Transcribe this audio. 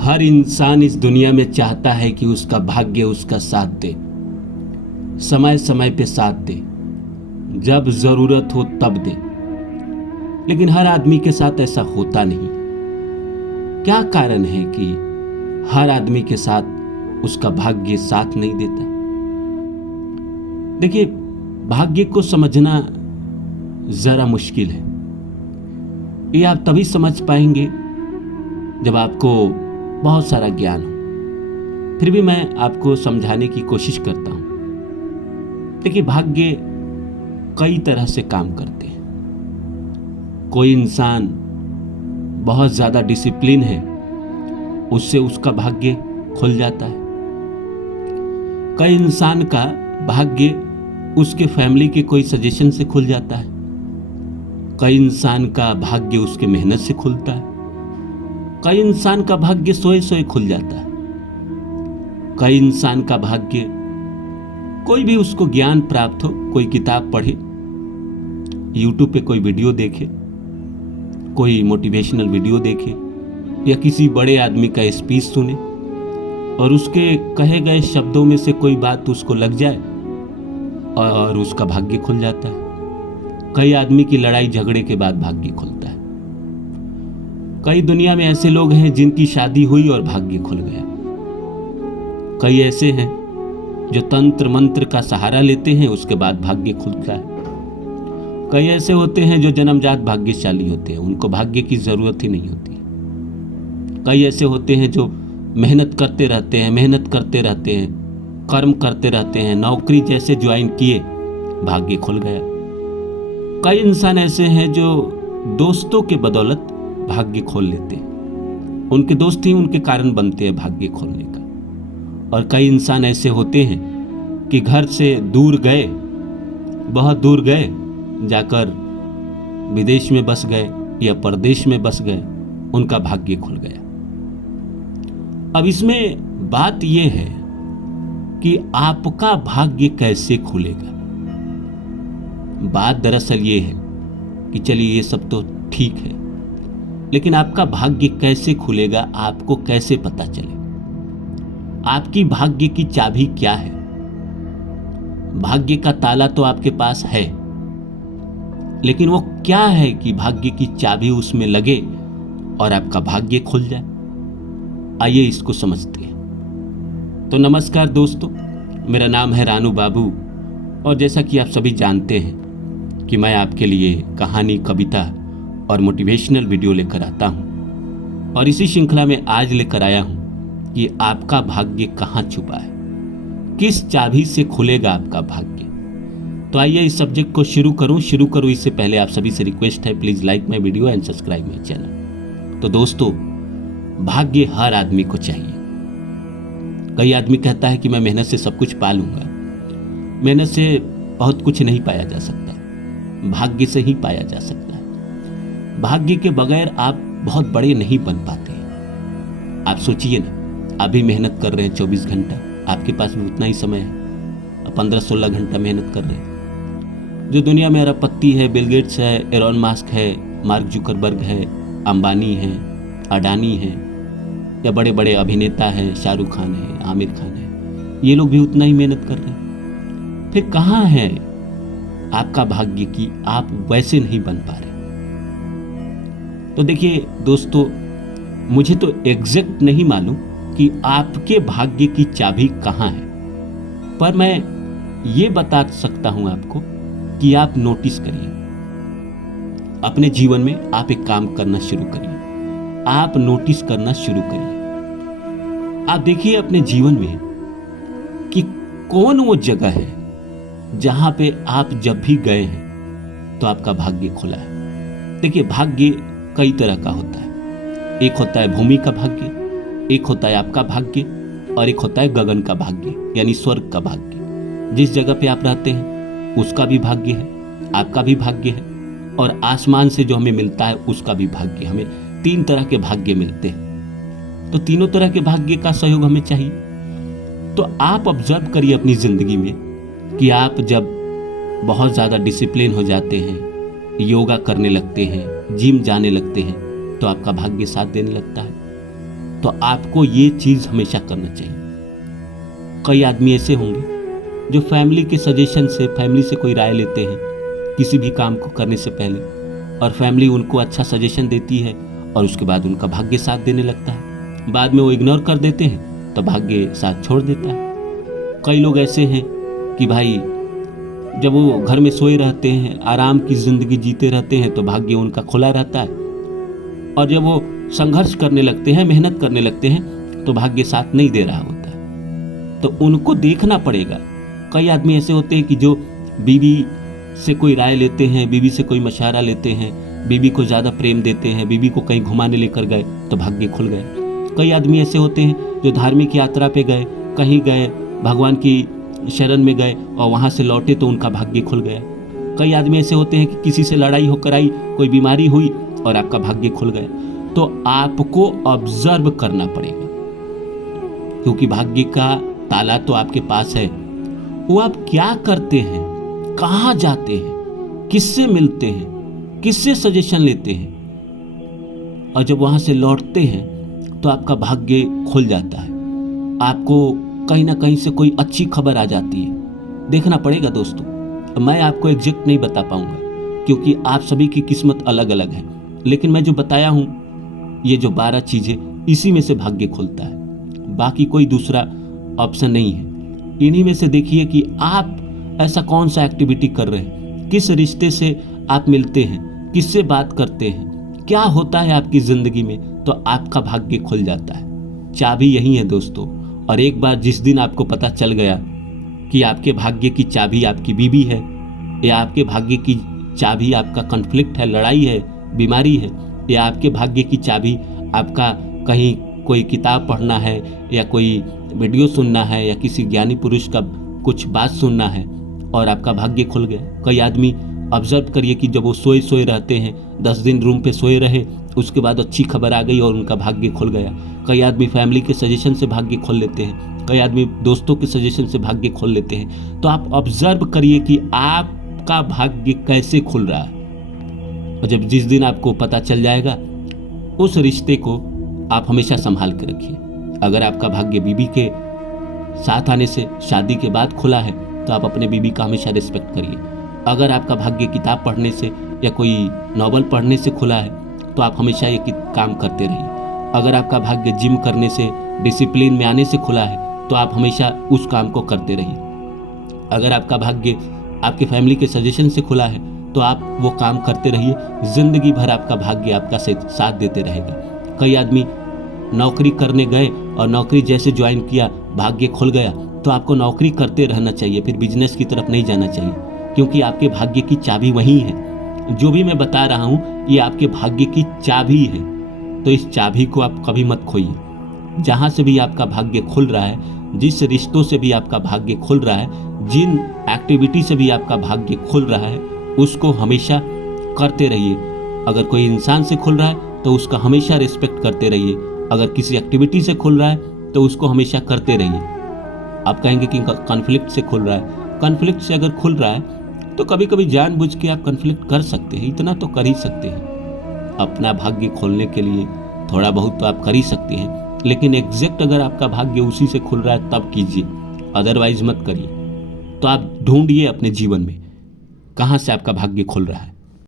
हर इंसान इस दुनिया में चाहता है कि उसका भाग्य उसका साथ दे, समय समय पे साथ दे, जब जरूरत हो तब दे। लेकिन हर आदमी के साथ ऐसा होता नहीं। क्या कारण है कि हर आदमी के साथ उसका भाग्य साथ नहीं देता? देखिए, भाग्य को समझना जरा मुश्किल है। ये आप तभी समझ पाएंगे जब आपको बहुत सारा ज्ञान हो। फिर भी मैं आपको समझाने की कोशिश करता हूं। देखिए, भाग्य कई तरह से काम करते हैं। कोई इंसान बहुत ज्यादा डिसिप्लिन है, उससे उसका भाग्य खुल जाता है। कई इंसान का भाग्य उसके फैमिली के कोई सजेशन से खुल जाता है। कई इंसान का भाग्य उसके मेहनत से खुलता है। कई इंसान का भाग्य सोए सोए खुल जाता है। कई इंसान का भाग्य कोई भी उसको ज्ञान प्राप्त हो, कोई किताब पढ़े, यूट्यूब पे कोई वीडियो देखे, कोई मोटिवेशनल वीडियो देखे, या किसी बड़े आदमी का स्पीच सुने और उसके कहे गए शब्दों में से कोई बात उसको लग जाए और उसका भाग्य खुल जाता है। कई आदमी की लड़ाई झगड़े के बाद भाग्य खुलता है। कई दुनिया में ऐसे लोग हैं जिनकी शादी हुई और भाग्य खुल गया। कई ऐसे हैं जो तंत्र मंत्र का सहारा लेते हैं, उसके बाद भाग्य खुलता है। कई ऐसे होते हैं जो जन्मजात भाग्यशाली होते हैं, उनको भाग्य की जरूरत ही नहीं होती। कई ऐसे होते हैं जो मेहनत करते रहते हैं, कर्म करते रहते हैं, नौकरी जैसे ज्वाइन किए, भाग्य खुल गया। कई इंसान ऐसे हैं जो दोस्तों के बदौलत भाग्य खोल लेते हैं। उनके दोस्त ही उनके कारण बनते हैं भाग्य खोलने का। और कई इंसान ऐसे होते हैं कि घर से दूर गए, बहुत दूर गए, जाकर विदेश में बस गए या परदेश में बस गए, उनका भाग्य खुल गया। अब इसमें बात यह है कि आपका भाग्य कैसे खुलेगा। बात दरअसल ये है कि चलिए ये सब तो ठीक है, लेकिन आपका भाग्य कैसे खुलेगा, आपको कैसे पता चले? आपकी भाग्य की चाबी क्या है? भाग्य का ताला तो आपके पास है, लेकिन वो क्या है कि भाग्य की चाबी उसमें लगे और आपका भाग्य खुल जाए? आइए इसको समझते हैं। तो नमस्कार दोस्तों, मेरा नाम है रानू बाबू, और जैसा कि आप सभी जानते हैं कि मैं आपके लिए कहानी, कविता और मोटिवेशनल वीडियो लेकर आता हूं। और इसी श्रृंखला में आज लेकर आया हूं कि आपका भाग्य कहां छुपा है, किस चाबी से खुलेगा आपका भाग्य। तो आइए इस सब्जेक्ट को शुरू करूं। इससे पहले आप सभी से रिक्वेस्ट है, please like my video and subscribe my channel. तो दोस्तों, भाग्य हर आदमी को चाहिए। कई आदमी कहता है कि मैं मेहनत से सब कुछ पा लूंगा। मेहनत से बहुत कुछ नहीं पाया जा सकता, भाग्य से ही पाया जा सकता है। भाग्य के बगैर आप बहुत बड़े नहीं बन पाते। आप सोचिए ना, अभी मेहनत कर रहे हैं 24 घंटा, आपके पास भी उतना ही समय है। 15-16 घंटा मेहनत कर रहे हैं। जो दुनिया में अरबपति है, बिल गेट्स है, एलोन मस्क है, मार्क जुकरबर्ग है, अंबानी है, अडानी है, या बड़े बड़े अभिनेता हैं, शाहरुख खान है, आमिर खान है, ये लोग भी उतना ही मेहनत कर रहे हैं। फिर कहाँ है आपका भाग्य कि आप वैसे नहीं बन पा रहे? तो देखिए दोस्तों, मुझे तो एग्जैक्ट नहीं मालूम कि आपके भाग्य की चाबी कहाँ है, पर मैं ये बता सकता हूं आपको कि आप नोटिस करिए। अपने जीवन में आप एक काम करना शुरू करिए, आप नोटिस करना शुरू करिए। आप देखिए अपने जीवन में कि कौन वो जगह है जहां पे आप जब भी गए हैं तो आपका भाग्य खुला है। देखिए, भाग्य कई तरह का होता है। एक होता है भूमि का भाग्य, एक होता है आपका भाग्य, और एक होता है गगन का भाग्य, यानी स्वर्ग का भाग्य। जिस जगह पे आप रहते हैं उसका भी भाग्य है, आपका भी भाग्य है, और आसमान से जो हमें मिलता है उसका भी भाग्य। हमें 3 तरह के भाग्य मिलते हैं, तो तीनों तरह के भाग्य का सहयोग हमें चाहिए। तो आप ऑब्जर्व करिए अपनी जिंदगी में कि आप जब बहुत ज्यादा डिसिप्लिन हो जाते हैं, योगा करने लगते हैं, जिम जाने लगते हैं, तो आपका भाग्य साथ देने लगता है। तो आपको ये चीज़ हमेशा करना चाहिए। कई आदमी ऐसे होंगे जो फैमिली के सजेशन से, फैमिली से कोई राय लेते हैं किसी भी काम को करने से पहले, और फैमिली उनको अच्छा सजेशन देती है और उसके बाद उनका भाग्य साथ देने लगता है। बाद में वो इग्नोर कर देते हैं तो भाग्य साथ छोड़ देता है। कई लोग ऐसे हैं कि भाई जब वो घर में सोए रहते हैं, आराम की जिंदगी जीते रहते हैं, तो भाग्य उनका खुला रहता है, और जब वो संघर्ष करने लगते हैं, मेहनत करने लगते हैं, तो भाग्य साथ नहीं दे रहा होता है। तो उनको देखना पड़ेगा। कई आदमी ऐसे होते हैं कि जो बीवी से कोई राय लेते हैं, बीवी से कोई मशवरा लेते हैं, बीवी को ज़्यादा प्रेम देते हैं, बीवी को कहीं घुमाने लेकर गए तो भाग्य खुल गए। कई आदमी ऐसे होते हैं जो धार्मिक यात्रा पे गए, कहीं गए, भगवान की शरण में गए और वहाँ से लौटे तो उनका भाग्य खुल गया। कई आदमी ऐसे होते हैं कि किसी से लड़ाई होकर आई, कोई बीमारी हुई और आपका भाग्य खुल गया। तो आपको ऑब्जर्व करना पड़ेगा, क्योंकि भाग्य का ताला तो आपके पास है। वो आप क्या करते हैं, कहाँ जाते हैं, किससे मिलते हैं, किससे सजेशन लेते हैं, और जब वहां से लौटते हैं तो आपका भाग्य खुल जाता है। आपको कहीं ना कहीं से कोई अच्छी खबर आ जाती है। देखना पड़ेगा दोस्तों। मैं आपको एग्जैक्ट नहीं बता पाऊंगा क्योंकि आप सभी की किस्मत अलग अलग है, लेकिन मैं जो बताया हूं ये जो 12 चीजें, इसी में से भाग्य खुलता है। बाकी कोई दूसरा ऑप्शन नहीं है। इन्हीं में से देखिए कि आप ऐसा कौन सा एक्टिविटी कर रहे हैं, किस रिश्ते से आप मिलते हैं, किससे बात करते हैं, क्या होता है आपकी जिंदगी में, तो आपका भाग्य खुल जाता है। चाबी यही है दोस्तों। और एक बार जिस दिन आपको पता चल गया कि आपके भाग्य की चाबी आपकी बीवी है, या आपके भाग्य की चाबी आपका कॉन्फ्लिक्ट है, लड़ाई है, बीमारी है, या आपके भाग्य की चाबी आपका कहीं कोई किताब पढ़ना है, या कोई वीडियो सुनना है, या किसी ज्ञानी पुरुष का कुछ बात सुनना है, और आपका भाग्य खुल गया। कई आदमी ऑब्जर्व करिए कि जब वो सोए सोए रहते हैं, 10 दिन रूम पे सोए रहे, उसके बाद अच्छी खबर आ गई और उनका भाग्य खुल गया। कई आदमी फैमिली के सजेशन से भाग्य खोल लेते हैं, कई आदमी दोस्तों के सजेशन से भाग्य खोल लेते हैं। तो आप ऑब्जर्व करिए कि आपका भाग्य कैसे खुल रहा है, और जब जिस दिन आपको पता चल जाएगा, उस रिश्ते को आप हमेशा संभाल के रखिए। अगर आपका भाग्य बीवी के साथ आने से, शादी के बाद खुला है, तो आप अपने बीवी का हमेशा रिस्पेक्ट करिए। अगर आपका भाग्य किताब पढ़ने से या कोई नॉवल पढ़ने से खुला है, तो आप हमेशा ये काम करते रहिए। अगर आपका भाग्य जिम करने से, डिसिप्लिन में आने से खुला है, तो आप हमेशा उस काम को करते रहिए। अगर आपका भाग्य आपके फैमिली के सजेशन से खुला है, तो आप वो काम करते रहिए। जिंदगी भर आपका भाग्य आपका साथ देते रहेगा। कई आदमी नौकरी करने गए और नौकरी जैसे ज्वाइन किया, भाग्य खुल गया, तो आपको नौकरी करते रहना चाहिए, फिर बिजनेस की तरफ नहीं जाना चाहिए, क्योंकि आपके भाग्य की चाबी वही है। जो भी मैं बता रहा हूँ ये आपके भाग्य की चाबी है, तो इस चाबी को आप कभी मत खोइए। जहाँ से भी आपका भाग्य खुल रहा है, जिस रिश्तों से भी आपका भाग्य खुल रहा है, जिन एक्टिविटी से भी आपका भाग्य खुल रहा है, उसको हमेशा करते रहिए। अगर कोई इंसान से खुल रहा है तो उसका हमेशा रिस्पेक्ट करते रहिए। अगर किसी एक्टिविटी से खुल रहा है तो उसको हमेशा करते रहिए। आप कहेंगे कि कॉन्फ्लिक्ट से खुल रहा है, कॉन्फ्लिक्ट से अगर खुल रहा है तो कभी कभी जानबूझ के आप कॉन्फ्लिक्ट कर सकते हैं, इतना तो कर ही सकते हैं। अपना भाग्य खोलने के लिए थोड़ा बहुत तो आप कर ही सकते हैं, लेकिन एग्जैक्ट अगर आपका भाग्य उसी से खुल रहा है तब कीजिए, अदरवाइज मत करिए। तो आप ढूंढिए अपने जीवन में कहाँ से आपका भाग्य खुल रहा है।